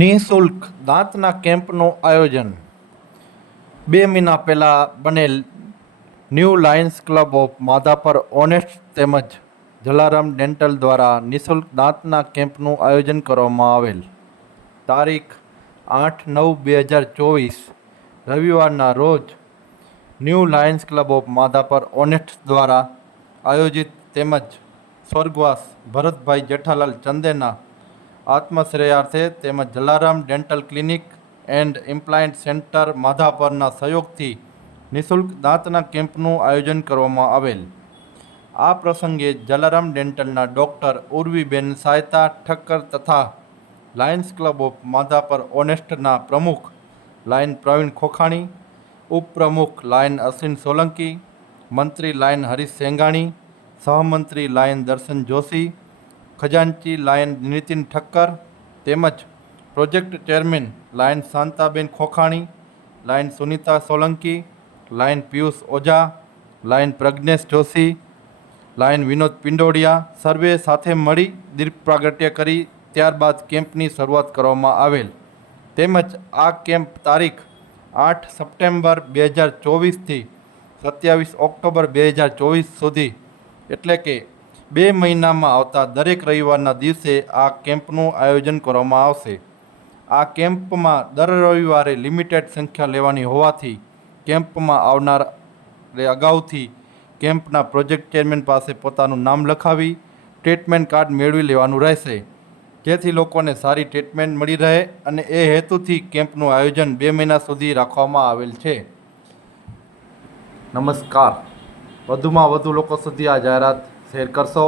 નિઃશુલ્ક દાંતના કેમ્પનું આયોજન 2 મહિના પહેલાં બનેલ new lions club of Madhapar honest તેમજ જલારામ ડેન્ટલ દ્વારા નિઃશુલ્ક દાંતના કેમ્પનું આયોજન કરવામાં આવેલ. તારીખ 8/9/2024 રવિવારના રોજ new lions club of Madhapar honest દ્વારા આયોજિત તેમજ સ્વર્ગવાસ ભરતભાઈ જેઠાલાલ ચંદેના આત્મશ્રેયાર્થે તેમજ Jalaram dental clinic and implant centre માધાપરના સહયોગથી નિઃશુલ્ક દાંતના કેમ્પનું આયોજન કરવામાં આવેલ. આ પ્રસંગે જલારામ ડેન્ટલના ડૉક્ટર ઉર્વીબેન સાયતા ઠક્કર તથા લાયન્સ ક્લબ ઓફ માધાપર ઓનેસ્ટના પ્રમુખ લાયન પ્રવીણ ખોખાણી, ઉપપ્રમુખ લાયન અશ્વિન સોલંકી, મંત્રી લાયન હરીશ સેંગાણી, સહમંત્રી લાયન દર્શન જોશી, ખજાનચી લાયન નીતિન ઠક્કર તેમજ project chairman lion Shantaben Khokhani, lion Sunita Solanki, lion Piyush Ojha, lion Pragnesh Joshi, lion Vinod Pindoriya સર્વે સાથે મળી દીપ પ્રાગટ્ય કરી ત્યારબાદ કેમ્પની શરૂઆત કરવામાં આવેલ. તેમજ આ કેમ્પ તારીખ 8 સપ્ટેમ્બર 2024થી 27 ઓક્ટોબર 2024 સુધી એટલે કે 2 મહિનામાં આવતા દરેક રવિવારના દિવસે આ કેમ્પનું આયોજન કરવામાં આવશે. આ કેમ્પમાં દર રવિવારે લિમિટેડ સંખ્યા લેવાની હોવાથી કેમ્પમાં આવનાર અગાઉથી કેમ્પના પ્રોજેક્ટ ચેરમેન પાસે પોતાનું નામ લખાવી ટ્રીટમેન્ટ કાર્ડ મેળવી લેવાનું રહેશે, જેથી લોકોને સારી ટ્રીટમેન્ટ મળી રહે અને એ હેતુથી કેમ્પનું આયોજન 2 મહિના સુધી રાખવામાં આવેલ છે. નમસ્કાર. વધુમાં વધુ લોકો સુધી આ જાહેરાત શેર કરશો.